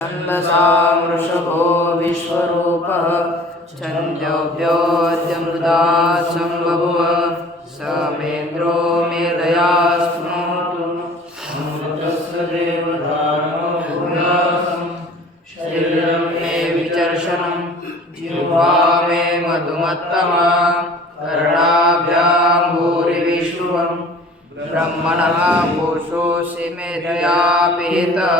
छन्दसां वृषभो विश्वरूपः छन्दोभ्योऽद्यमृता सम्बभूव समेन्द्रो मेधया स्मृतु अमृतस्य देवधानो भूयासं शरीरं मे विचर्षणं जिह्वा मे मधुमत्तमा कर्णाभ्यां भूरिविश्रुवम् ब्रह्मणः कोशोऽसि मेधया पिहितः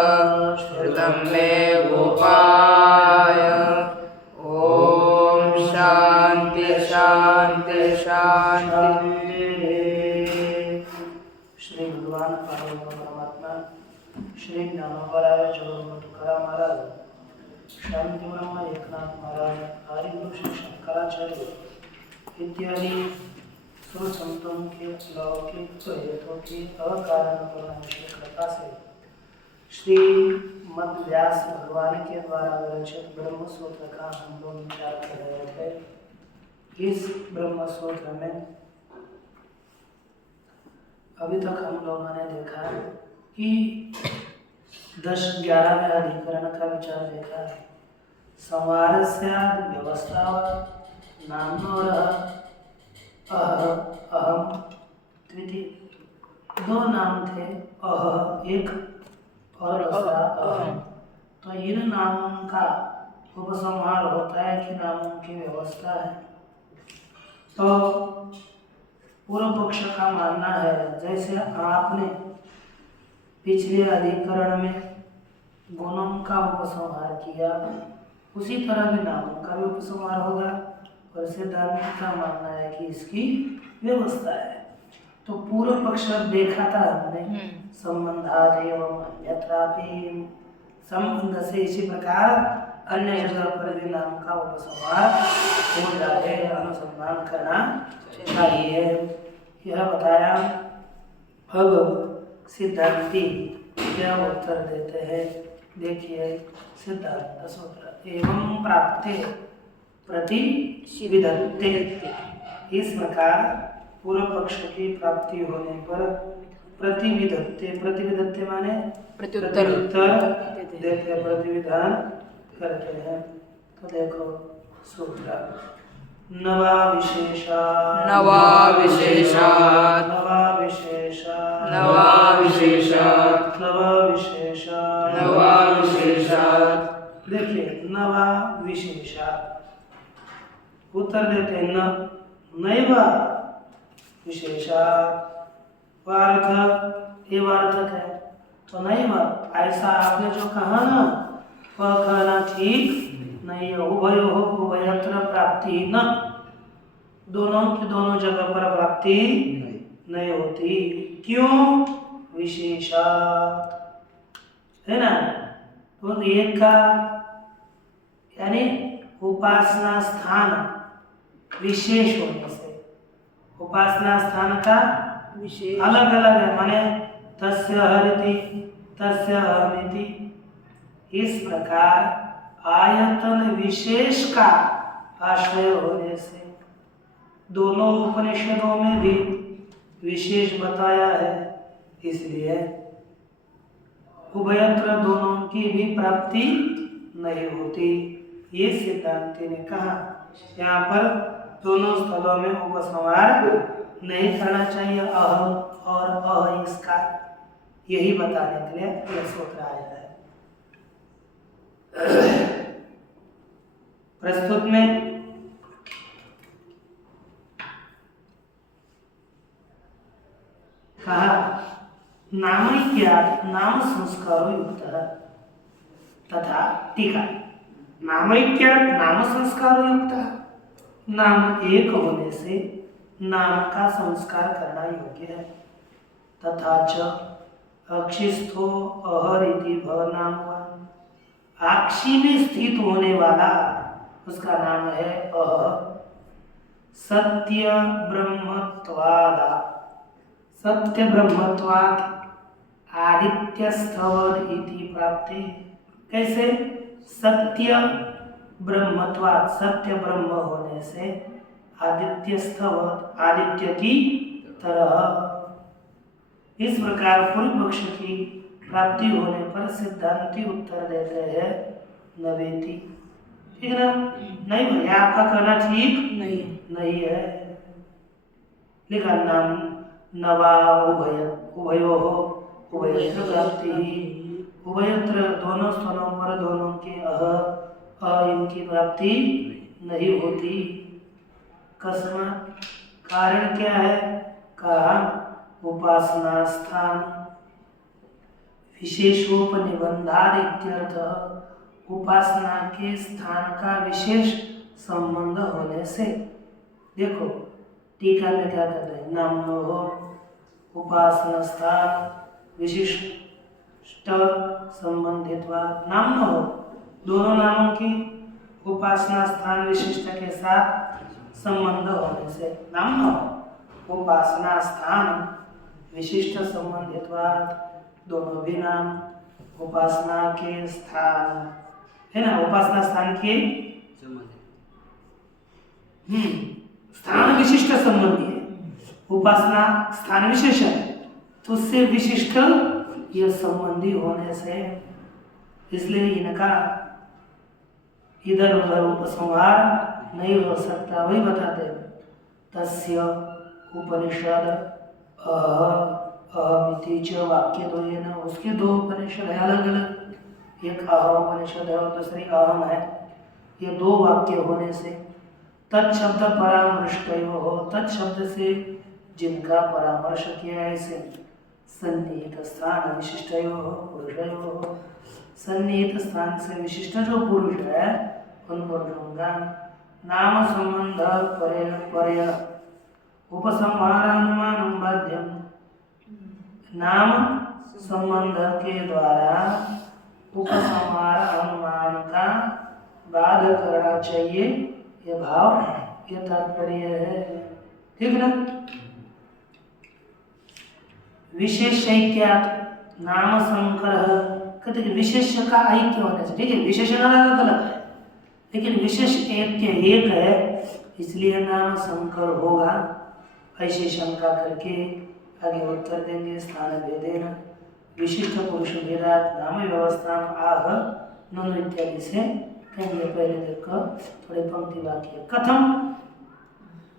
श्रुतं मे गोपाय। ॐ शान्ति शान्ति शान्ति। श्री भगवान परमात्मा श्री ज्ञानोबराय जगन्नाथ तुकाराम महाराज, शांति ब्रह्म एकनाथ महाराज, आदिगुरु श्री शंकराचार्य इत्यादि सर्व संतों के लौकिक हेतु की अकारण कृपा से श्री मध्य व्यास भगवान के द्वारा विरचित ब्रह्म सूत्र का हम लोग विचार कर रहे थे। इस ब्रह्म सूत्र में अभी तक हम लोगों ने देखा कि 10-11वें अधिकरण का विचार देखा है। संवारस्य व्यवस्था नामनो अहम द्वितीय, दो नाम थे, अह एक और दूसरा अहम। तो इन नामों का उपसंहार होता है कि नामों की व्यवस्था है। तो पूर्व पक्ष का मानना है जैसे आपने पिछले अधिकरण में गुणों का उपसंहार किया, उसी तरह भी नामों का भी उपसंहार होगा। और सिद्धांत का मानना है कि इसकी व्यवस्था है। तो पूर्व पक्ष देखा था हमने, संबंधात एवं अन्यत्रापि, संबंध से इसी प्रकार अन्य जगह पर भी नाम का उपसंहार हो जाए, अनुसंधान करना चाहिए, यह बताया। अब सिद्धांती क्या उत्तर देते हैं, देखिए। सिद्धांत सूत्र एवं प्राप्ते प्रति विधत्ते, इस प्रकार पूर्व पक्ष की प्राप्ति होने पर प्रतिविधत्ते, प्रतिविधत्ते माने प्रत्युत्तर देते, प्रतिविधान करते हैं। तो देखो सूत्र नवा विशेषा नवा विशेषा नवा विशेषा नवा विशेषा नवा विशेषा नवा विशेषा। देखिए नवा विशेषा उत्तर देते हैं न नैव विशेषा, वार्थक ये वार्थक है। तो नैव ऐसा आपने जो कहा ना, वह कहना ठीक नहीं है। उभयो हो उभयत्र प्राप्ति न, दोनों की दोनों जगह पर प्राप्ति नहीं होती। क्यों? विशेषा है ना। तो एक का यानी उपासना स्थान विशेष होने से, उपासना स्थान का विशेष अलग अलग है, माने तस्य हरिति तस्य अहमिति। इस प्रकार आयतन विशेष का आश्रय होने से दोनों उपनिषदों में भी विशेष बताया है, इसलिए उभयत्र दोनों की भी प्राप्ति नहीं होती। ये सिद्धांति ने कहा। यहाँ पर दोनों स्थलों में उपसंहार नहीं करना चाहिए, अहम और अह, इसका यही बताने के लिए यह सूत्र आया है। प्रस्तुत में कहा नामैक्यात् नाम संस्कारो युक्तः तथा टीका नामैक्यात् नाम संस्कारो युक्तः, नाम एक होने से नाम का संस्कार करना योग्य है। तथा च अक्षिस्थो अहरिति भव नामवान, आक्षी में स्थित होने वाला उसका नाम है अह। सत्य ब्रह्मत्वादा, सत्य ब्रह्मत्वाद आदित्यस्थवद इति प्राप्ति। कैसे? सत्य ब्रह्मत्वाद, सत्य ब्रह्म होने से आदित्यस्थवद, आदित्य की तरह। इस प्रकार पूर्व पक्ष की प्राप्ति होने पर सिद्धांती उत्तर देते हैं न वेति। ठीक है ना? नहीं भैया, आपका कहना ठीक नहीं है। लिखा नाम नवा उभयोः उभयत्र प्राप्ति ही। उभयत्र दोनों स्थलों पर दोनों के इनकी प्राप्ति नहीं होती। कस्मात्, कारण क्या है? कहा उपासना स्थान विशेषोपनिबंधाद इत्यर्थ। उपासना के स्थान का विशेष संबंध होने से। देखो टीका में क्या कहते हैं? नामनो हो उपासना स्थान विशिष्ट संबंधित्वा। नामनो हो, दोनों नामों की उपासना स्थान विशिष्ट के साथ संबंध होने से। नामनो उपासना स्थान विशिष्ट संबंधित्वात्। दोनों भी नाम उपासना के स्थान है ना, उपासना स्थान के स्थान विशिष्ट संबंधी है। उपासना स्थान विशेष है तो उससे विशिष्ट यह संबंधी होने से, इसलिए इनका इधर उधर उपसंहार नहीं हो सकता। वही बताते तस्य उपनिषद अहमिति च वाक्य दो है ना, उसके दो उपनिषद है अलग अलग। एक अह उपनिषद है और दूसरी अहम है। ये दो वाक्य होने से तत्शब्द परामृष्टयो हो, तत्शब्द से जिनका परामर्श किया है ऐसे सन्निहित स्थान विशिष्टयो हो पुरुषयो हो। सन्निहित स्थान से विशिष्ट जो पुरुष है उन पुरुषों का नाम संबंध पर्य उपसंहार अनुमान बाध्यम। नाम संबंध के द्वारा उपसंहार अनुमान का बाध करना चाहिए, ये भाव, ये तात्पर्य है। ठीक ना? विशेष ऐक्यात नाम संकर, कहते हैं विशेष का ऐक्य होने से। ठीक है, विशेषण अलग अलग है लेकिन विशेष ऐक्य एक है, इसलिए नाम संकर होगा। ऐसी शंका करके आगे उत्तर देंगे। स्थान भेदेन विशिष्ट पुरुष भेदात नाम व्यवस्था आह ननु इत्यादि से कहेंगे। पहले देखो थोड़े पंक्ति वाक्य। कथम,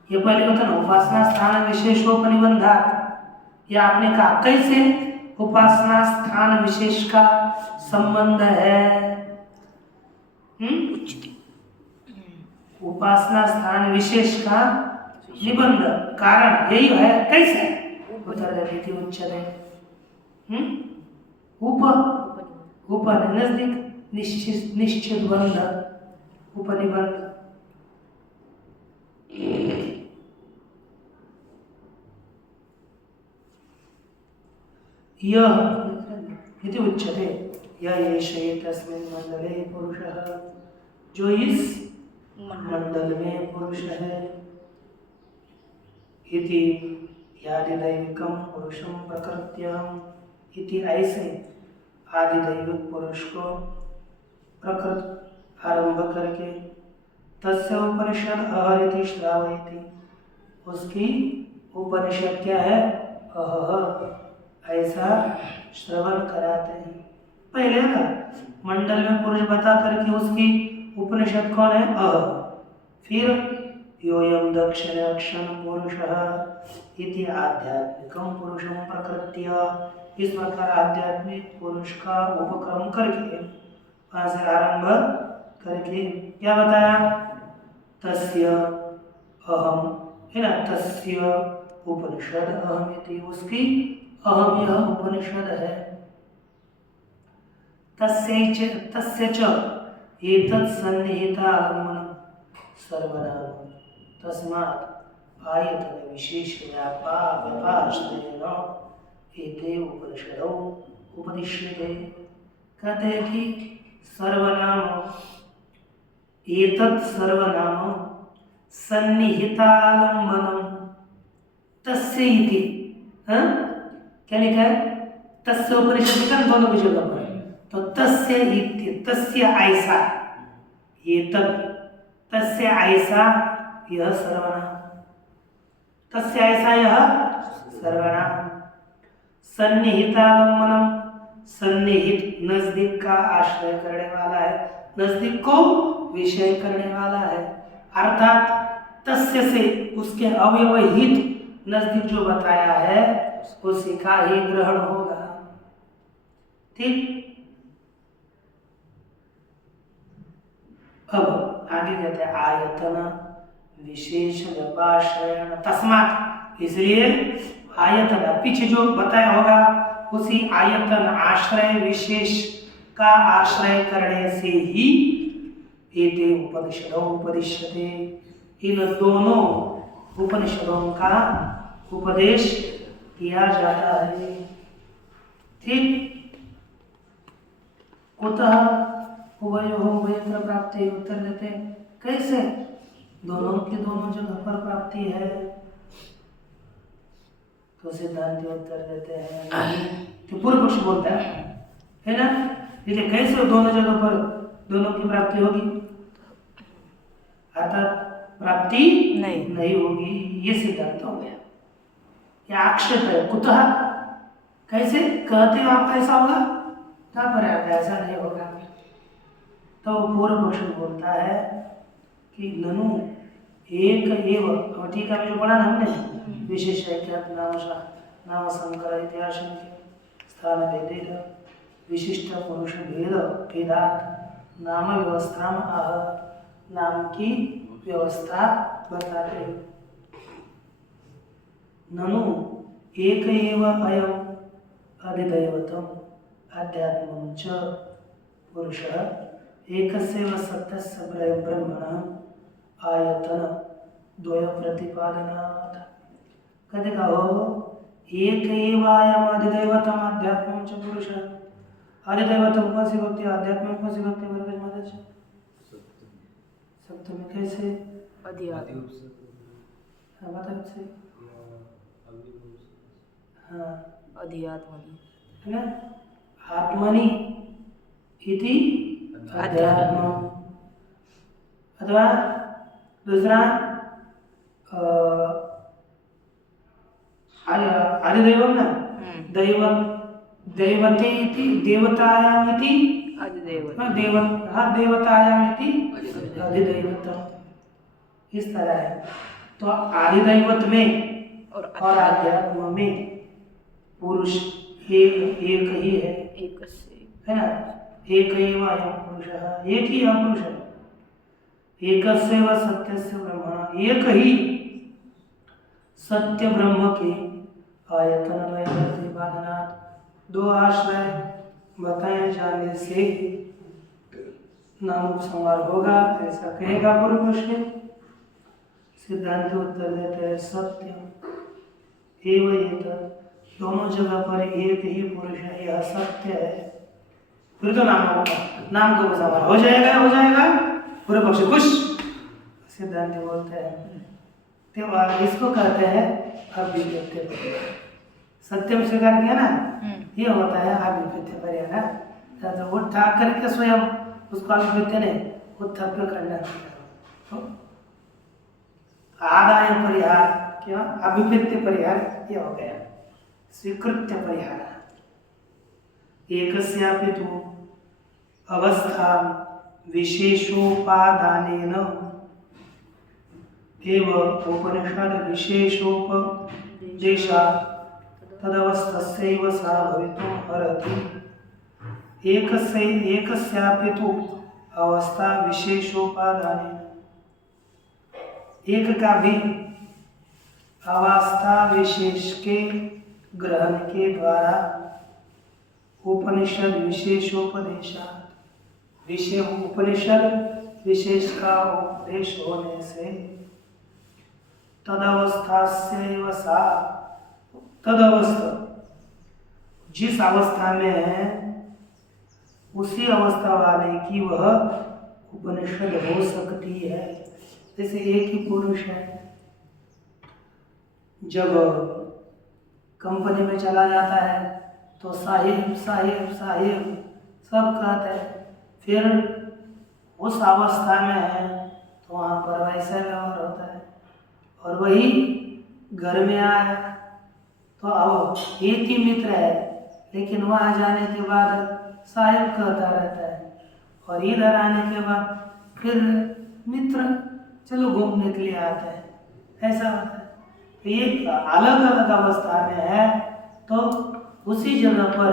ये पहले कथन उपासना स्थान विशेषोपनिबंधात। ये आपने कहा कैसे उपासना स्थान विशेष का संबंध है? उपासना स्थान विशेष का निबंध कारण यही है। कैसे? उच्चते नजदीक निश्चित बंध उपनिबंध। यह उच्चते यह तस्मिन् मंडले पुरुषः, जो इस मंडल में पुरुष है। इति यादिदैविकं पुरुषं प्रकृत्यम्, इति ऐसे आदिदैविक पुरुष को प्रकृत आरंभ करके तस्य उपनिषद अहरिति श्रावयति, उसकी उपनिषद क्या है? अह, ऐसा श्रवण कराते हैं। पहले ना मंडल में पुरुष बता करके उसकी उपनिषद कौन है? अह। फिर योयम दक्षिणाक्षण पुरुषः इति आध्यात्मिकं पुरुषं प्रकृत्य, इस प्रकार आध्यात्मिक पुरुष का उपक्रम करके वहाँ से आरंभ करके क्या बताया? तस्य अहम है ना, तस्य उपनिषद अहम इति, उसकी अहम यह उपनिषद है। तस्य च एतत् सन्निहिता आलम्बनं सर्वनाम तस्मात् आयतन विशेष व्यापाश्रयेण एते उपनिषदौ उपदिश्यते। कहते हैं कि सर्वनाम, एतत् सर्वनाम सन्निहितालम्बनम तस्य इति। क्या लिखा है? तस्य उपनिषद लिखा दोनों भी जगह पर। तो तस्य इति, तस्य ऐसा, एतत् तस्य ऐसा यह सर्वनाम, तस्य ऐसा यह सर्वनाम। सन्निहितालम्बनम सन्निहित, नजदीक का आश्रय करने वाला है, नजदीक को विषय करने वाला है। अर्थात तस्य से उसके अवयवहित नजदीक जो बताया है उसी का ही ग्रहण होगा। ठीक। अब आगे कहते हैं आयतन विशेष व्यपाश्रयण तस्मात्, इसलिए आयतन पीछे जो बताया होगा उसी आयतन आश्रय विशेष का आश्रय करने से ही एते उपनिषदों उपदिश्यते, इन दोनों उपनिषदों का उपदेश किया जाता है। ठीक। कुतः उभयोः उभयत्र प्राप्ति, उत्तर देते हैं कैसे दोनों की दोनों जगह पर प्राप्ति है। तो सिद्धांत उत्तर देते हैं कि पूर्व पक्ष बोलता है ना, इसलिए कैसे दोनों जगह पर दोनों की प्राप्ति होगी, अर्थात प्राप्ति नहीं होगी, ये सिद्धांत हो गया। क्या आक्षेप है कुतः, कैसे कहते हो आप ऐसा होगा, कहाँ पर आता है ऐसा नहीं होगा। तो पूर्व पक्ष बोलता है कि ननु एक एव, ठीक है जो पढ़ा ना हमने विशेष नाम संकर इतिहास स्थान भेदेन विशिष्ट पुरुष भेद भेदात नाम व्यवस्था में आह, नाम की व्यवस्था बताते हैं। ननु एक एव अयम अधिदैवतम अध्यात्मं च पुरुषः एकस्यैव सत्यस्य ब्रह्मणः आयतन द्वय प्रतिपादनात्। कहते कहो एक एव अयम अधिदैवतम अध्यात्मं च पुरुषः, अधिदैवतम कौन सी भक्ति, आध्यात्म कौन सी भक्ति वर्ग माता जी सप्तमी कैसे अध्यात्म, हाँ बताओ से, हाँ अध्यात्मनि है ना, आत्मनि इति अध्यात्म, अथवा दूसरा अधिदैवम ना, दैव दैवते इति देवतायाम इति देवतायाम इति अधिदैवतम, इस तरह है। तो आदिदैवत में और आध्यात्म में पुरुष एक ही है, है ना, एक ही अयं पुरुषः, एक ही पुरुष है। एकस्यैव सत्यस्य ब्रह्मण, एक ही सत्य ब्रह्म के आयतन लय प्रतिपादनात्, दो आश्रय बताए जाने से नाम संवार होगा, ऐसा कहेगा पूर्व पक्ष। सिद्धांत उत्तर देते हैं सत्य एवं एतत्, दोनों जगह पर एक ही पुरुष है, यह सत्य है। फिर तो नाम होगा, नाम को संवार हो जाएगा पूर्व पक्ष खुश। सिद्धांत बोलते हैं तो इसको कहते हैं अभिव्यक्ति परिहार। सत्यम स्वीकार किया ना, ये होता है अभिव्यक्ति परिहार। तो वो ठाक करके स्वयं उसको अभिव्यक्ति नहीं, उत्थप्य करना, तो आदाय परिहार क्या, अभिव्यक्ति परिहार ये हो गया। स्वीकृत्य परिहार एकस्यापि तु अवस्था विशेषोपादानेन एव उपनिषद विशेषोपदेशात् तदवस्थस्यैव सा भवितुम् अर्हति। एकस्यापि तु अवस्था विशेषोपादानेन, एक का भी अवस्था विशेष के ग्रहण के द्वारा उपनिषद विशेषोपदेशात्, विषय उपनिषद विशेष का उपदेश होने से तदवस्थास्यैव सा, तदवस्था जिस अवस्था में है उसी अवस्था वाले की वह उपनिषद हो सकती है। जैसे एक ही पुरुष है, जब कंपनी में चला जाता है तो साहिब साहिब साहिब सब कहते हैं, फिर उस अवस्था में है तो वहाँ पर वैसा व्यवहार होता है। और वही घर में आया तो अब एक ही मित्र है लेकिन वहाँ जाने के बाद साहेब कहता रहता है, और इधर आने के बाद फिर मित्र चलो घूमने के लिए आते हैं, ऐसा होता है। तो ये अलग अलग अवस्था में है, तो उसी जगह पर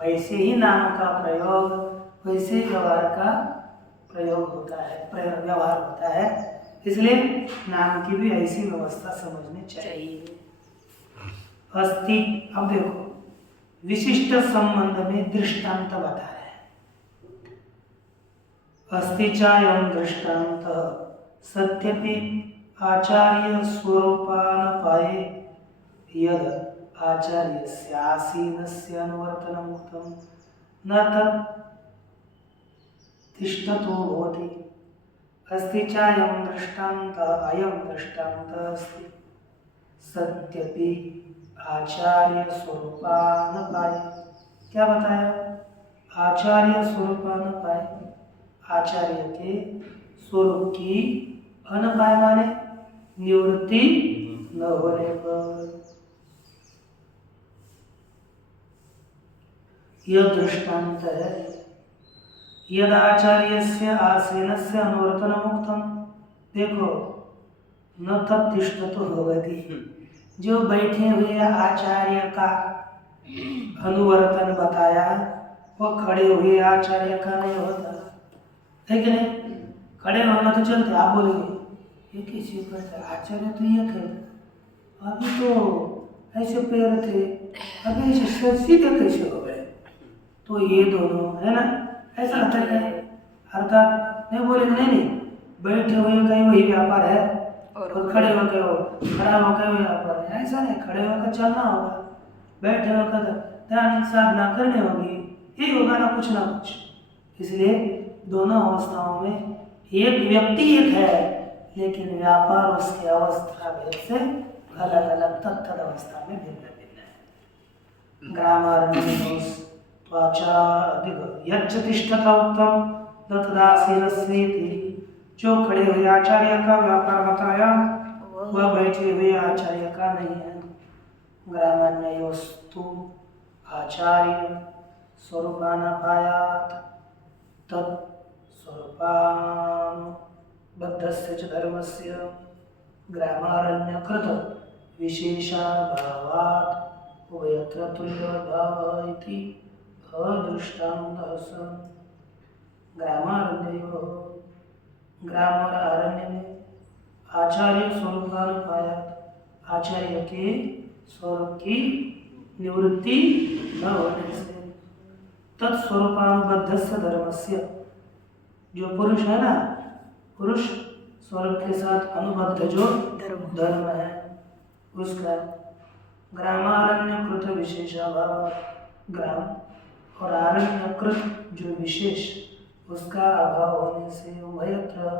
वैसे ही नाम का प्रयोग, वैसे ही व्यवहार का प्रयोग होता है, व्यवहार होता है। इसलिए नाम की भी ऐसी व्यवस्था समझनी चाहिए। अस्ति, अब देखो विशिष्ट संबंध में दृष्टांत बता रहे हैं। अस्ति चायं दृष्टांत सत्यपि आचार्य स्वरूपान पाए यद आचार्यस्य आसीनस्य अनुवर्तनम् उक्तं न तत् तिष्ठतो भवति। अस्ति चायं दृष्टांत, अयं दृष्टांत अस्ति सत्यपि आचार्य स्वरूपान पाए। क्या बताया? आचार्य स्वरूपान पाए, आचार्य के स्वरूप की अनपाय माने निवृत्ति न होने पर। यह दृष्टांत है। यद आचार्यस्य आसीनस्य अनुवर्तनम् उक्तम्, देखो न तत् तिष्ठतो भवति, जो बैठे हुए आचार्य का अनुवर्तन बताया वह खड़े हुए आचार्य का नहीं होता है कि नहीं? खड़े होना तो चलते, आप बोलेंगे ये किसी पर आचार्य तो ये थे, अभी तो ऐसे पैर थे, अभी ऐसे सीधे कैसे हो गए? तो ये दोनों है ना, ऐसा लगता है। अर्थात नहीं बोलेंगे नहीं, बैठे हुए कहीं वही व्यापार है और खड़े होकर हो, खड़ा होकर व्यापार है, ऐसा नहीं। खड़े होकर चलना होगा, बैठे होकर ध्यान साधना करनी होगी, यही होगा ना कुछ ना कुछ। इसलिए दोनों अवस्थाओं में एक व्यक्ति एक है, लेकिन व्यापार उसके अवस्था भेद से अलग अलग तत्त अवस्था में भिन्न भिन्न है। ग्रामारण्य यच्च तिष्ठता उत्तम तदासीनस्येति, जो खड़े हुए आचार्य का व्यापार बताया वह बैठे हुए आचार्य का नहीं है। ग्रामान्ययोस्तु आचार्य स्वरूपानापायात् तत् स्वरूपान् बद्धस्य च धर्मस्य ग्रामारण्यकृत विशेषाभावात् उभयत्र तुल्यभावः इति अदृष्टान्तः सन्। ग्रामारण्ययोः, ग्राम और अरण्य में आचार्य स्वरूपानुपायात्, आचार्य के स्वरूप की निवृत्ति न होने से तत्स्वरूपानुबद्धस्य धर्मस्य, जो पुरुष है ना, पुरुष स्वरूप के साथ अनुबद्ध जो धर्म है उसका ग्रामारण्यकृत विशेषाभाव, ग्राम और आरण्यकृत जो विशेष उसका अभाव होने से उभयत्र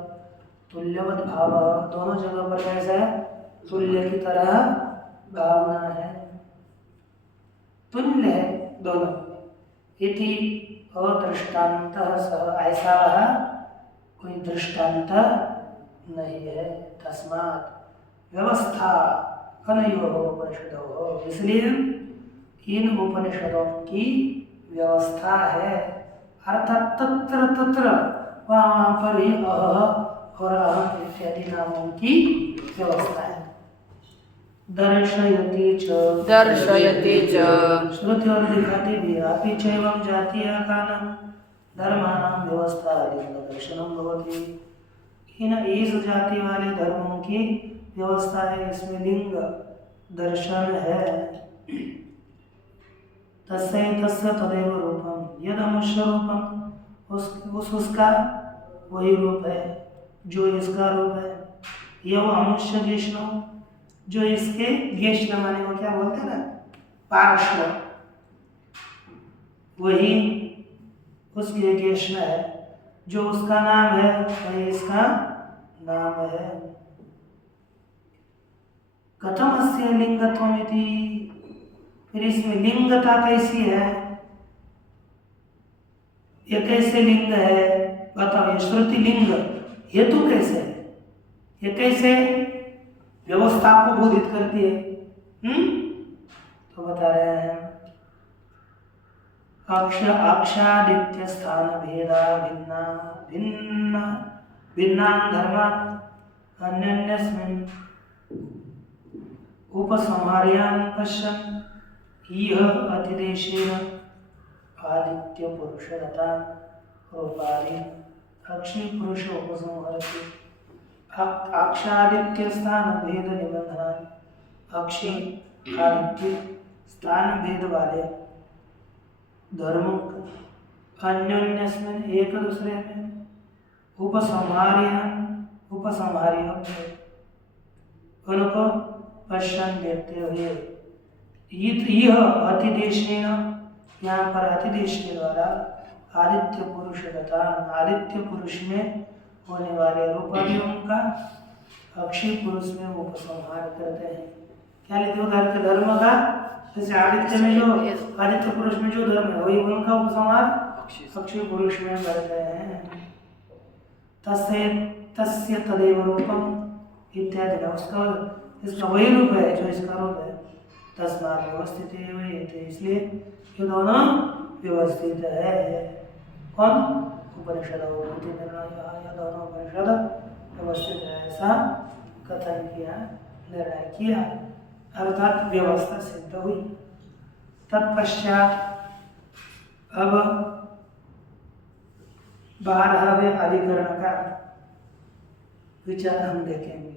तुल्यवत भाव, दोनों जगह पर कैसा है? तुल्य की तरह भावना है, तुल्य है दोनों। इति अदृष्टान्तः सः, ऐसा वह कोई दृष्टांत नहीं है। तस्मात् व्यवस्था अनयोः उपनिषदोः, इसलिए इन उपनिषदों की व्यवस्था है, अर्थात तत्र तत्र वहाँ पर ही अह और अहम इत्यादि नामों की व्यवस्था है। दर्शयति च श्रुति और दिखाती भी अपि चैवं जातीय कानं धर्माणां व्यवस्था लिंग दर्शनम भवति। इन इस जाति वाले धर्मों की व्यवस्था है, इसमें लिंग दर्शन है। तस्य तस्य तदेव रूपम, यद मनुष्य रूपम, उसका वही रूप है जो इसका रूप है। यह अमुष्य गेष्ण, जो इसके गेष्ण माने को क्या बोलते हैं ना, पार्श्व, वही उसके गेष्ण है। जो उसका नाम है वही इसका नाम है। कथम अस्य लिंगत्वमिति, फिर इसमें लिंगता कैसी है? ये कैसे लिंग है बताओ? ये श्रुति लिंग हेतु कैसे है? ये कैसे व्यवस्था को बोधित करती है? तो बता रहे हैं अक्षादित्य स्थान भेदा भिन्ना भिन्न भिन्नान् धर्मान् अन्यन्यस्मिन् उपसंहार्यान् पश्यन् इह अतिदेशेन आदित्य पुरुषरतान् रूपादि अक्षी पुरुष उपसंहरति अक्षादित्य स्थान भेद निबंधनान् अक्षी आदित्य स्थान भेद वाले धर्मों का अन्योन्यस्मिन् एक दूसरे में उपसंहार्य उनको पश्चन देखते हुए यह अतिदेशेन यहाँ पर अतिदेश के द्वारा आदित्य पुरुष तथा आदित्य पुरुष में होने वाले रूपादियों का अक्षय पुरुष में उपसंहार करते हैं। क्या लेते उधर के धर्म का, जैसे आदित्य में जो आदित्य पुरुष में जो धर्म है वही उनका उपसंहार अक्षय पुरुष में करते हैं। तस्य तदेव रूपम इत्यादि उसका इसका वही रूप है जो इसका रूप है। तस्मात् व्यवस्थित है, इसलिए ये दोनों व्यवस्थित है। कौन? उपनिषद या दोनों उपनिषद व्यवस्थित है ऐसा कथन किया, निर्णय किया, अर्थात व्यवस्था सिद्ध हुई। तत्पश्चात अब 12वें अधिकरण का विचार हम देखेंगे।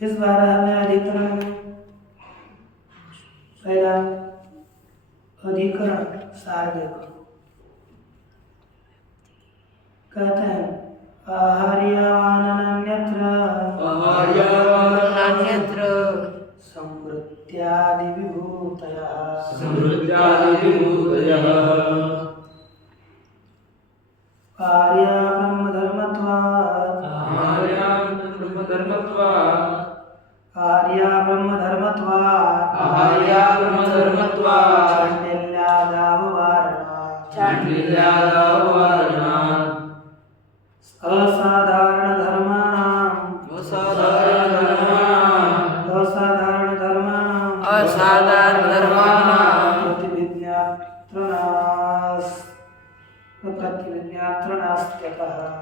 इस 12वें अधिकरण में पहला अधिकरण सार देखो। कहते हैं आहार्यवानन्यत्र समृत्यादि विभूतयः आर्या ब्रह्मधर्मत्वात् असाधारण धर्माणां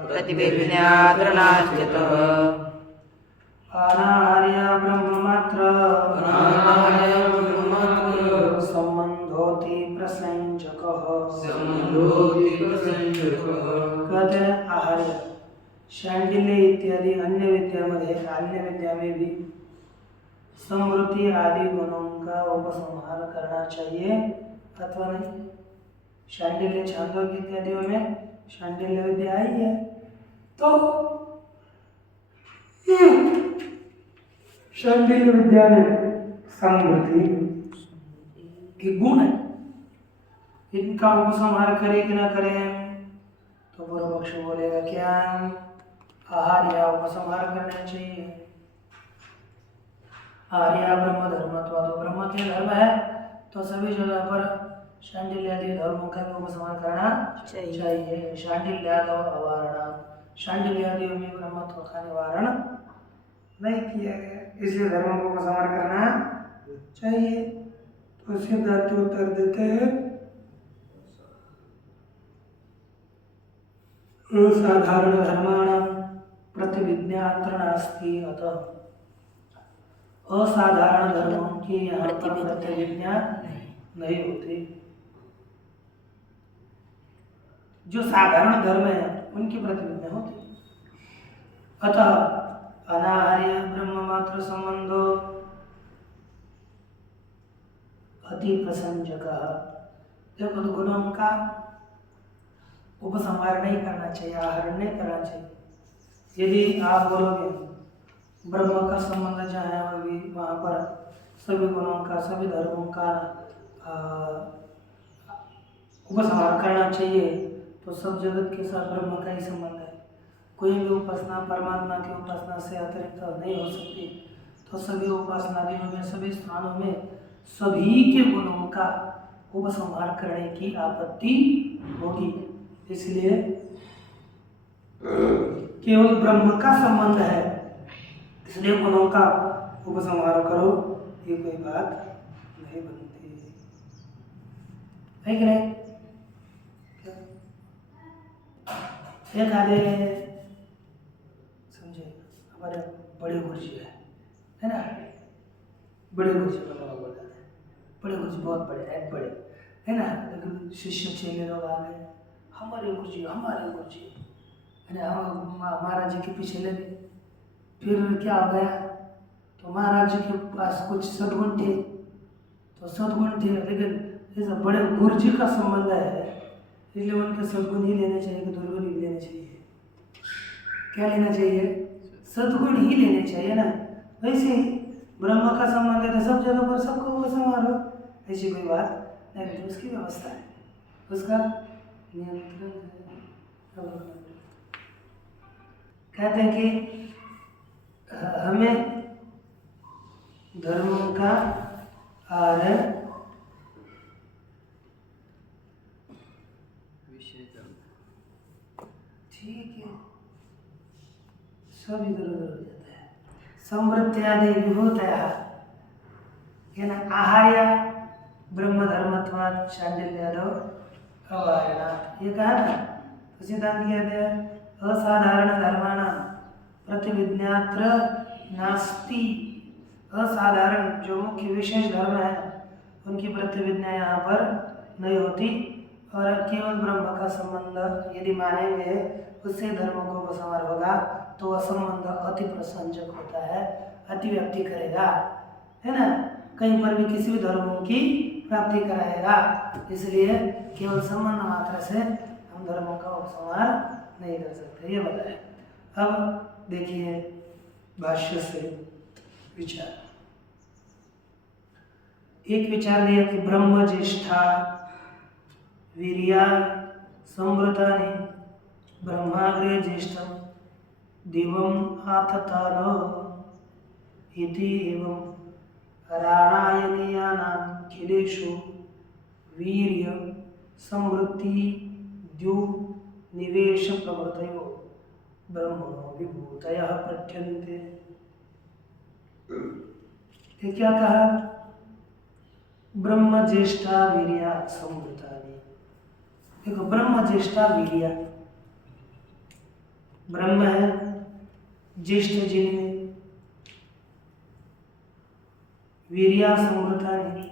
प्रतिविज्ञात्रनास्त्यतः अनाहार्य ब्रह्ममात्र संबंधोति प्रसंजकः। कहते हैं आहार्य शांडिल्य इत्यादि अन्य विद्या में भी समृद्धि आदि गुणों का उपसंहार करना चाहिए अथवा नहीं। शांडिल्य छांदोग्य इत्यादियों में शांडिल्य विद्या आई है, तो शांडिल्य विद्या में समृद्धि के गुण है, इनका उपसंहार करे कि ना करें? तो पूर्व पक्ष बोलेगा क्या? आहार या उपसंहार करना चाहिए। आर्या ब्रह्म धर्मत्व, तो ब्रह्म के धर्म है तो सभी जगह पर शांडिल्यादि धर्मों का उपसंहार करना चाहिए। शांडिल्यादो अवारणा, शांडिल्यादियों में ब्रह्मत्व का निवारण नहीं किया गया, इसलिए धर्मों को उपसंहार करना चाहिए। तो सिद्धांत उत्तर देते हैं असाधारण धर्माणां प्रतिविज्ञात्र नास्ति, अतः असाधारण धर्मों की यहाँ पर प्रतिविज्ञा नहीं होती। जो साधारण धर्म है उनकी प्रतिविज्ञा होती। अतः अनाहार्य ब्रह्म मात्र संबंधो अति प्रसंजक। देखो तो गुणों का उपसंहार नहीं करना चाहिए, आहरण नहीं करना चाहिए। यदि आप बोलोगे ब्रह्म का संबंध जहाँ है वहाँ पर सभी गुणों का सभी धर्मों का उपसंहार करना चाहिए, तो सब जगत के साथ ब्रह्म का ही संबंध है। कोई भी उपासना परमात्मा की उपासना से अतिरिक्त नहीं हो सकती। तो सभी उपासनादियों में सभी स्थानों में सभी के गुणों का उपसंहार करने की आपत्ति होगी। इसलिए केवल ब्रह्म का संबंध है, इसलिए गुणों का उपसंहार करो, ये कोई बात नहीं बनती। है कि नहीं? एक आधे समझे हमारे बड़े गुरुजी है ना, बड़े गुरुजी को लोग बोल जाते हैं, बड़े गुरुजी बहुत बड़े हैं, बड़े है ना, लेकिन शिष्य चेले लोग आ गए, हमारे गुरुजी है ना, हम महाराज जी के पीछे लगे। फिर क्या हो गया, तो महाराज जी के पास कुछ सद्गुण थे, लेकिन जैसे बड़े गुरुजी का संबंध है, इसलिए उनके सद्गुण ही लेने चाहिए कि दुर्गुण ही लेने चाहिए? क्या लेना चाहिए? सद्गुण ही लेने चाहिए ना। वैसे ही ब्रह्म का संबंध है तो सब जगह पर सबको संभालो, ऐसी कोई बात नहीं, तो उसकी व्यवस्था है, उसका नियंत्रण है। कहते हैं कि हमें धर्म का और ठीक है, सब इधर उधर हो जाता है। समृत्यादि विभूतया है ना, आहार्य ब्रह्म धर्मत्वात् शांडिल्यादो अवारणात्, ये कहा ना, तो सिद्धांत कहते हैं असाधारण धर्माणां प्रतिविज्ञात्र नास्ति। असाधारण जो मुख्य विशेष धर्म है उनकी प्रतिविज्ञा यहाँ पर नहीं होती, और केवल ब्रह्म का संबंध यदि मानेंगे उससे धर्म को उपसंहार होगा, तो वह संबंध अति प्रसंजक होता है, अतिव्याप्ति करेगा, है ना, कहीं पर भी किसी भी धर्म की प्राप्ति कराएगा। इसलिए केवल संबंध मात्र से हम धर्मों का उपसंहार नहीं कर सकते, ये बताया। अब देखिए भाष्य से विचार, एक विचार दिया कि ब्रह्म ज्येष्ठा वीर्या संवृतानि ब्रह्माग्रे ज्येष्ठम दिवम आततानो इति एवं राणायनीयानां खिलेषु वीर्य संवृत्ति द्यु निवेश प्रभृतयो ब्रह्मणो विभूतयः पठ्यन्ते। ये क्या कहा? ब्रह्म ज्येष्ठा वीर्या संवृतानि। देखो, ब्रह्म ज्येष्ठा वीर्या, ब्रह्म है ज्येष्ठ जिनमें, वीर्या संवृतानि,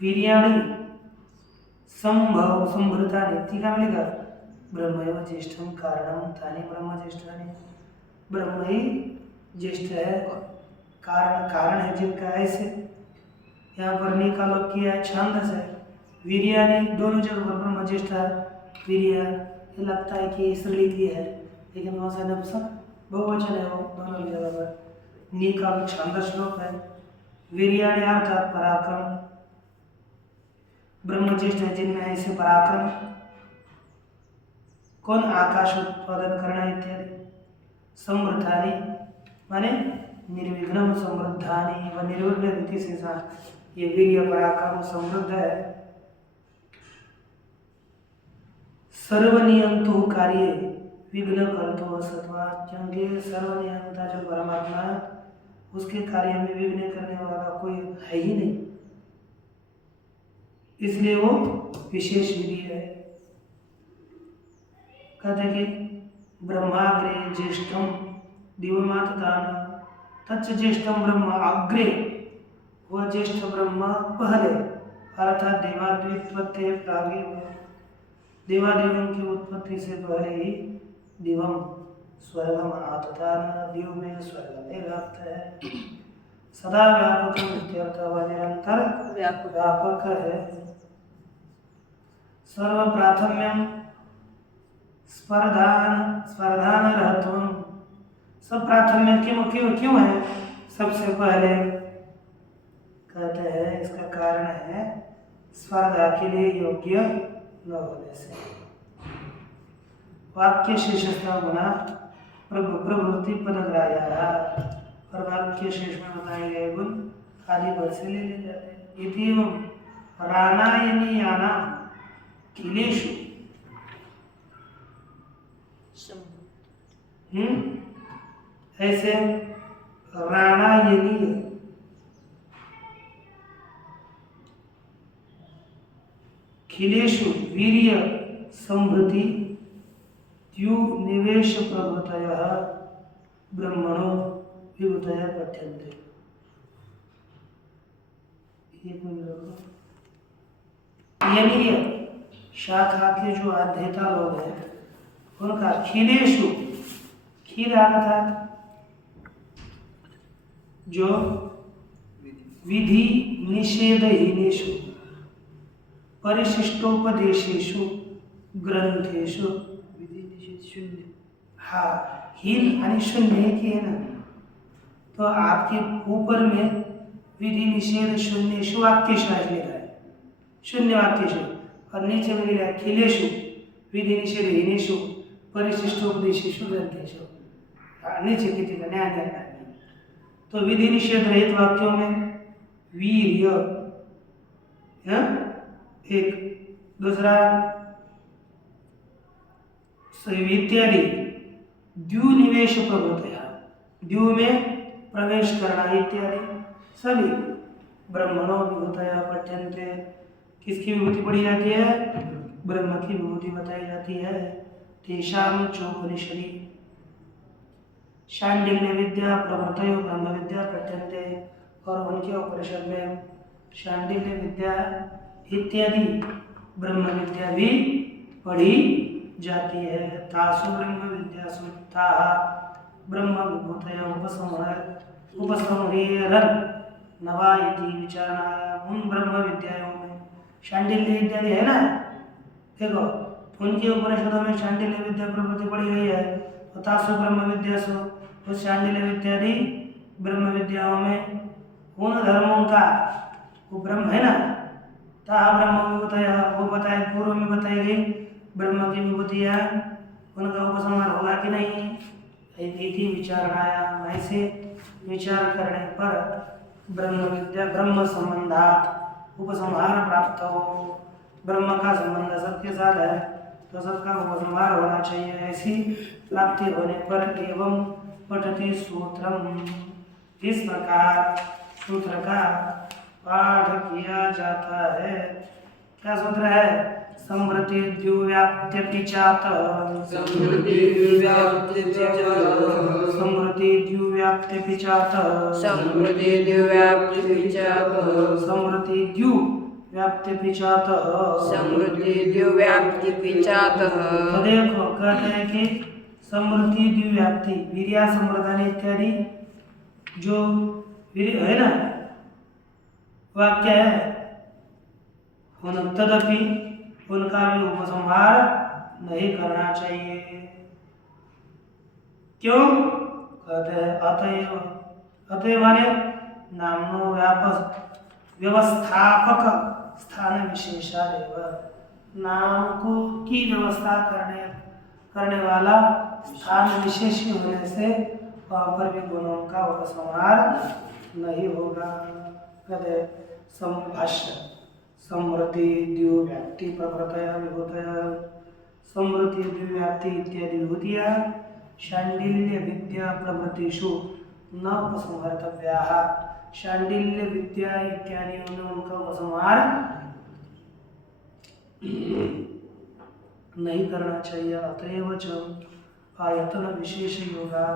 वीर्याणि संभव संभृतानि, टीका में लिखा ब्रह्मैव ज्येष्ठम कारणम तानि ब्रह्म ज्येष्ठानि। ब्रह्म ही ज्येष्ठ है, कारण है जिनका, ऐसे यहाँ पर निकालो किया है छांदस है। वीर्यानि दोनों जगह पर ब्रह्म ज्येष्ठ वीर्य, ये लगता है कि स्त्रीलिंग की है, लेकिन वहाँ से नपुंसक बहुवचन है, वो दोनों जगह पर। नी का भी छांदस श्लोक है। वीर्याणि अर्थात पराक्रम, ब्रह्म ज्येष्ठ है जिनमें ऐसे पराक्रम, कौन? आकाश उत्पादन करना इत्यादि। समृद्धानि माने निर्विघ्न समृद्धानि, व निर्विघ्न रीति से ये वीर्य पराक्रम समृद्ध है। सर्वनियंतो कार्य विघ्न करतो सत्वा, क्योंकि सर्वनियंता जो परमात्मा है उसके कार्य में विघ्न करने वाला कोई है ही नहीं, इसलिए वो विशेष विधि है। कहते कि ब्रह्माग्रे ज्येष्ठम दिवमातदान तच्च ज्येष्ठम ब्रह्म अग्रे, वह ज्येष्ठ ब्रह्म पहले, अर्थात देवाद्वित्वत्ते प्रागेव, देवादेवों की उत्पत्ति से पहले ही दिवम स्वर्गम आततान, दिव में स्वर्ग में व्याप्त है। सदा व्यापक इत्यर्थ, वह निरंतर व्यापक है। सर्व प्राथम्यम स्पर्धान रहत्वम, सब प्राथम्य क्यों है सबसे पहले? कहते हैं इसका कारण है स्पर्धा के लिए योग्य न होने से। वाक्य शेषस्था गुना प्रवृत्ति पदग्राह्य, और वाक्य शेष में बताए गए गुण आदि वर्ष से ले जाते हैं। इतिवम राणायनीयाना खिलेषु, ऐसे राणायनीय खिलेषु वीर्य संभृति द्युनिवेश प्रभृतयः ब्रह्मणो विभूतयः पठ्यन्ते। एक मिनट रुको। यानी शाखा के जो अध्येता लोग हैं उनका खिलेषु, खील अर्थात जो विधि निषेधहीनेषु परिशिष्टोपदेशेषु ग्रंथेषु विधि निषेध शून्य। हाँ, हीन आणि शून्य एक ही है ना, तो आपके ऊपर में विधि निषेध शून्येषु वाक्यशः लिखा है, शून्य वाक्यशः, और नीचे में लिखा है खिलेषु विधि निषेध हीनेषु परिशिष्टोपदेशेषु ग्रंथेषु। नीचे किसी का न्याय करना है। तो विधि निषेध रहित वाक्यों में वीर्य एक, दूसरा इत्यादि द्युनिवेश प्रभृतयः, द्यु में प्रवेश करना इत्यादि सभी ब्रह्मणो विभूतयः पठ्यन्ते। किसकी विभूति पढ़ी जाती है? ब्रह्म की विभूति बताई जाती है। तेषां चोपनिषदि शांडिल्य विद्या प्रभृतयो ब्रह्म विद्या पठ्यन्ते, और उनके उपनिषद में शांडिल्य विद्या इत्यादि ब्रह्म विद्या भी पढ़ी जाती है। तासु ब्रह्म विद्यासु ताः ब्रह्म विभूतयः उपसंहरन् नवा इति विचारणा। उन ब्रह्म विद्याओं में शांडिल्य इत्यादि है ना, देखो उनके उपनिषदों में शांडिल्य विद्या प्रभृति पढ़ी गई है। तासु ब्रह्म विद्यासु, उस शांडिल्य इत्यादि ब्रह्म विद्याओं में उन धर्मों का, वो ब्रह्म है ना, ता ब्रह्म विभूतयः, वो बताए पूर्व में बताई गई ब्रह्म की विभूतियाँ, उनका उपसंहार होगा कि नहीं, इति विचारणाया, ऐसे विचार करने पर ब्रह्म विद्या ब्रह्म संबंधात उपसंहार प्राप्त हो। ब्रह्म का संबंध सबके साथ है तो सबका उपसंहार होना चाहिए। ऐसी प्राप्ति होने पर एवं पठति सूत्रम, इस प्रकार सूत्र का पाठ किया जाता है। क्या सूत्र है? समृद्धि द्युव्याप्त्यपि चातः, समृद्धि द्युव्याप्त्यपि समृद्धि द्युव्याप्त्यपि चातः, समृद्धि द्युव्याप्त्यपि चातः, समृद्धि द्युव्याप्त्यपि चातः, समृद्धि द्युव्याप्त्यपि चातः। तो देखो कहते हैं कि समृद्धि द्युव्याप्ति, वीर्या संवर्धन इत्यादि जो वीर्य है ना वाक्य है, उन तदपि उनका भी उपसंहार नहीं करना चाहिए। क्यों? कहते हैं अतएव, अतएव माने नामनो व्यापक व्यवस्थापक स्थान विशेषादेव, नाम को की व्यवस्था करने वाला स्थान विशेष होने से वहाँ पर भी गुणों का उपसंहार नहीं होगा। कहते संभाष्य समृद्धि द्युव्याप्ति प्रभृतयः विभूतयः, समृद्धि द्युव्याप्ति इत्यादि विभूतियाँ शांडिल्य विद्या प्रभृतिषु न उपसंहर्तव्याः, शांडिल्य विद्या इत्यादि उनका उपसंहार नहीं करना चाहिए। अतएव च आयतन विशेष योगा,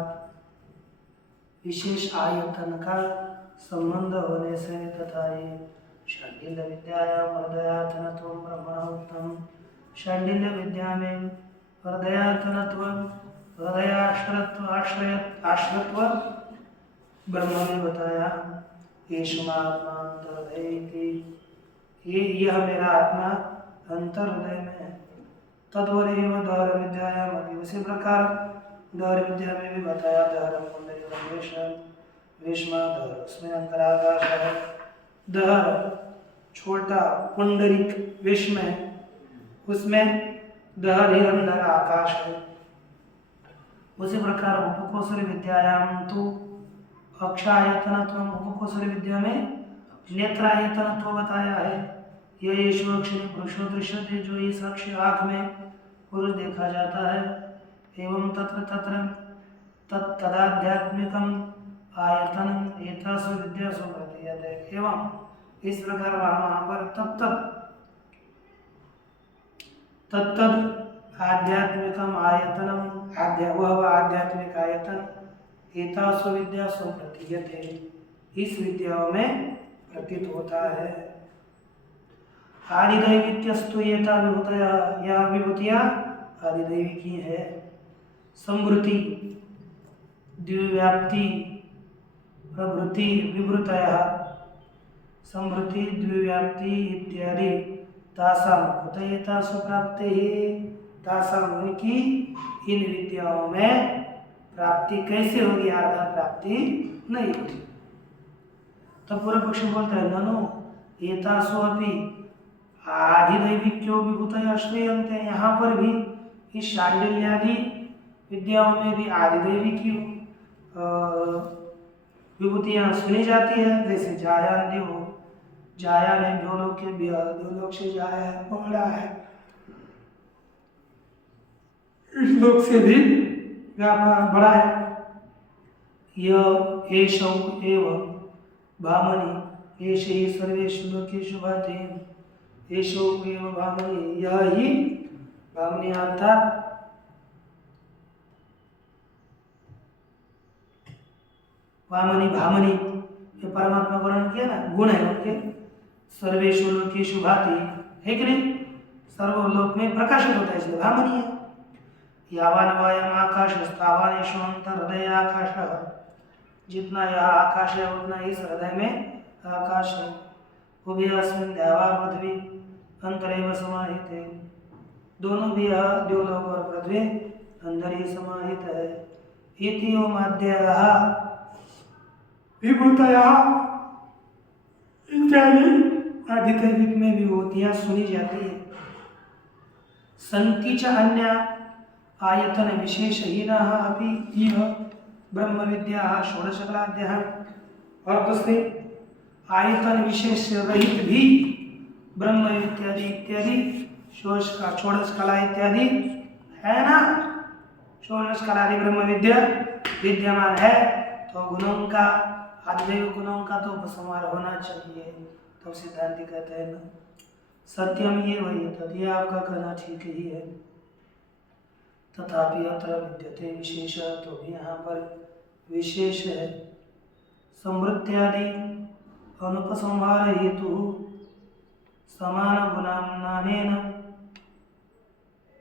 विशेष आयतन का संबंध होने से तथा ये शांडिल्य विद्यायाम हृदयार्थनत्वं ब्रह्मणः उक्तम्, शांडिल्य विद्या में हृदयार्थनत्व, आश्रयत्व ब्रह्म ने बताया। येषुमात्मा अंतर्हृदये, ये यह मेरा आत्मा अंतर्हृदय में है। तद्वदेव दहर विद्यायाम अभी, उसी प्रकार दहर विद्या में भी बताया। दहरम पुंडरीकं वेश्मा दहर, उसमें अंतराकाश है। दहर छोटा पुंडरीक विश्व में, उसमें दहर ही अंदर आकाश है। उसी प्रकार उपकोसर विद्यायाम तो अक्षायतनत्व, उपकोसर विद्या में नेत्रायतनत्व बताया है। यह यीशु अक्षर पुरुषो दृश्यते, जो इस अक्ष आँख में पुरुष देखा जाता है। एवं तत्र तत्र तदाध्यात्मिकम आयतन एतासु विद्यासु प्रतीयते, एवं इस प्रकार वहाँ पर तब तक तत्तद आध्यात्मिकम आयतनम वह आध्यात्मिक आयतन एतासु विद्यासु प्रतीयते इस विद्याओं में प्रतीत होता है। आदिदैवित्यस्तु एता विभूतया या विभूतियाँ आदिदैविकी है। समृति द्विव्याप्ति प्रभृति विवृतयः समृति द्विव्याप्ति इत्यादि तासाम कुतयतासु प्राप्ते तासाम की इन विद्याओं में प्राप्ति कैसे होगी, अर्थात प्राप्ति नहीं होती। तब पूर्व पक्ष बोलता है ननु एतासु अपि आदिदैविक्यो विभूतयः श्रेयन्ते, यहाँ पर भी इस शांडिल्यादि विद्याओं में भी आदिदैविकी विभूतियाँ सुनी जाती है। जैसे जायान हो, जाया ने दो लोग से जाया है, पकड़ा है, इस लोक से भी व्यापार बड़ा है। यह एषौ एव भामनी एष ही सर्वेषु लोकेषु भाति एषौ एव भामनी, यह ही भामनी अर्थात वामनी भामनी ये परमात्मा का वर्णन किया ना, गुण है उनके। सर्वेषु लोकेषु भाति है कि नहीं, सर्वलोक में प्रकाशित होता है, इसलिए भामनी है। यावान वायम आकाशस्तावान ईश्वंत हृदय आकाश, जितना यह आकाश है उतना इस हृदय में आकाश है। उभयस्मिन् द्यावा पृथ्वी अंतरेव समाहित है, दोनों भी यह द्योलोक और पृथ्वी अंदर ही समाहित है। इति माध्यः विभूतयः इत्यादि आदिदैविक में विभूतियाँ सुनी जाती है। संति च अन्य आयतन विशेषहीनः अपि इह ब्रह्म विद्याः षोडशकलाद्यः, और दूसरे आयतन विशेष रहित भी ब्रह्म इत्यादि इत्यादि षोडश कला इत्यादि है ना, षोडश कलादि ब्रह्म विद्या विद्यमान है, तो गुणों का आदिदैव गुणों का तो उपसंहार होना चाहिए। तो सिद्धांति कहते हैं ना सत्यम ये वही तद, आपका कहना ठीक ही है। तथापि अत्र विद्यते विशेष, तो भी यहाँ पर विशेष है। समृत्यादि अनुपसंहार हेतु समान गुणान्नानेन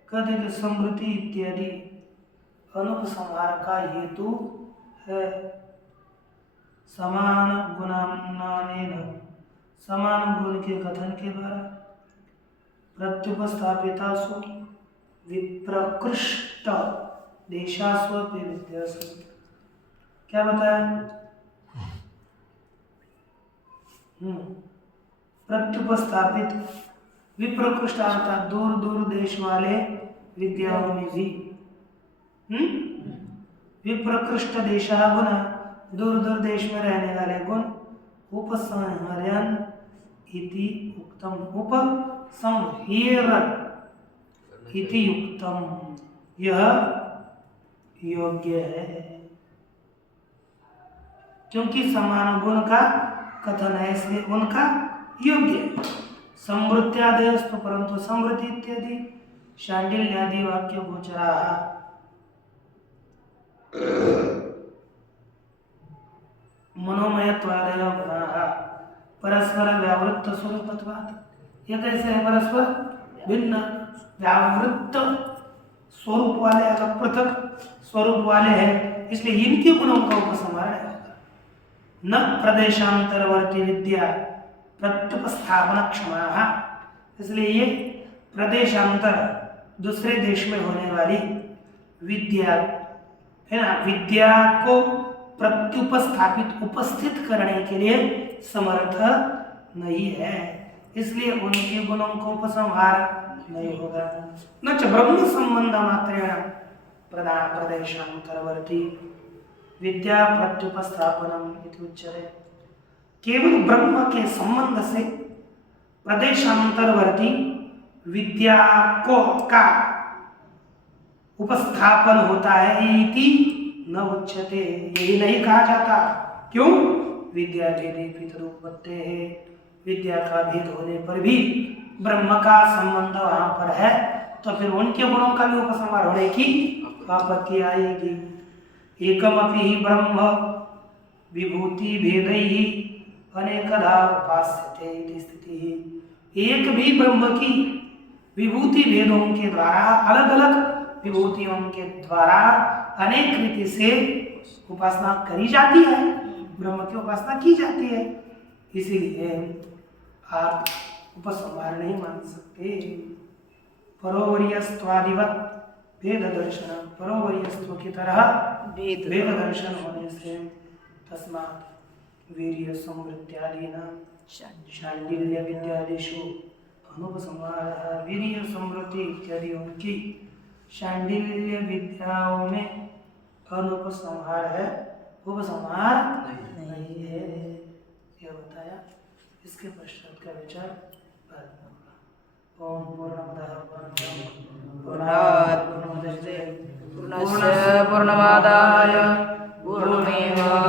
कथित समृद्धि इत्यादि अनुपसंहार का हेतु है। समान गुणान्नानेन समान गुण के कथन के द्वारा प्रत्युपस्थापितासु विप्रकृष्ट देशास्वपि विद्यासु, क्या बताया, प्रत्युपस्थापित विप्रकृष्ट अर्थात दूर दूर देश वाले विद्याओं में भी विप्रकृष्ट देशा गुण, दूर दूर देश में रहने वाले गुण उपसंहरन् इति उक्तम, उपसंहरन् इति युक्तम, यह योग्य है। क्योंकि समान गुण का कथन है इसलिए उनका योग्य है। समृत्यादयस्तु परंतु समृद्धि इत्यादि शांडिल्यादि वाक्य गोचरा मनोमयत्वादय गुणाः परस्पर व्यावृत्त स्वरूपत्वात्। यह कैसे है परस्पर भिन्न व्यावृत्त स्वरूप वाले, अलग पृथक स्वरूप वाले हैं, इसलिए इनके गुणों का उपसंहार होगा। न प्रदेशांतरवर्ती विद्या प्रत्युपस्थापन क्षमा, इसलिए ये प्रदेशांतर दूसरे देश में होने वाली विद्या है ना, विद्या को प्रत्युपस्थापित उपस्थित करने के लिए समर्थ नहीं है, इसलिए उनके गुणों को उपसंहार नहीं होगा। न च ब्रह्म संबंध मात्रेण प्रदेशांतरवर्ती विद्या प्रत्युपस्थापनम इति उच्यते। केवल ब्रह्म के संबंध से प्रदेशांतरवर्ती विद्या को का उपस्थापन होता है इति न उच्यते, यही नहीं कहा जाता। क्यों? विद्या भेदे तदुपत्ते है, विद्या का भेद होने पर भी ब्रह्म का संबंध वहां पर है, तो फिर उनके गुणों का भी उपसंहार होने की आपत्ति आएगी। एकमपि ही ब्रह्म विभूति भेदैहि अनेकधा उपास्यते इति स्थिति। एक भी ब्रह्म की विभूति भेदों के द्वारा, अलग अलग विभूतियों के द्वारा अनेक रीति से उपासना करी जाती है, ब्रह्म की उपासना की जाती है। इसीलिए आप उपसंहार नहीं मान सकते। परोवरीयस्त्वादिवत् भेद दर्शन, परोवरीयस्त्व की तरह भेद दर्शन होने से तस्मात् वीर्य समृत्यादीना शांडिल्य विद्यादिषु अनुपसंहारः। वीर्य समृद्धि इत्यादियों की शांडिल्य विद्याओं में अनुपसंहार है, उपसंहार नहीं है, यह बताया। इसके पश्चात का विचार बाद में होगा। ओम पूर्णमदः पूर्णमिदं पूर्णात् पूर्णमुदच्यते पूर्णस्य पूर्णमादाय पूर्णमेवावशिष्यते।